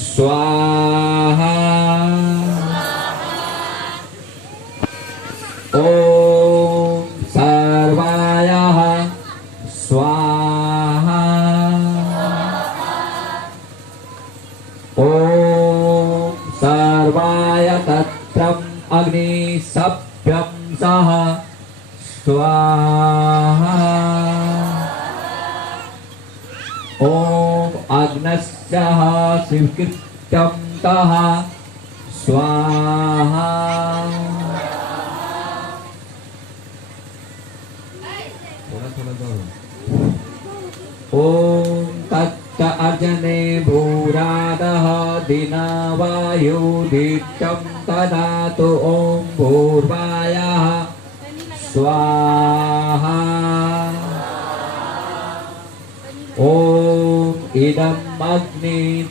स्वाहा ओम सर्वाय स्वाहा ओम सर्वाय तत्रम अग्नि सभ्यं सह स्वाहा ओम अग्नस्य स्वीकृत्यं तः स्वाहा ओम तत्त अर्जने भूरादः दिनावायुदीप्तं तदातु ओम भूर्वायः स्वाहा ओम इदम् अग्नि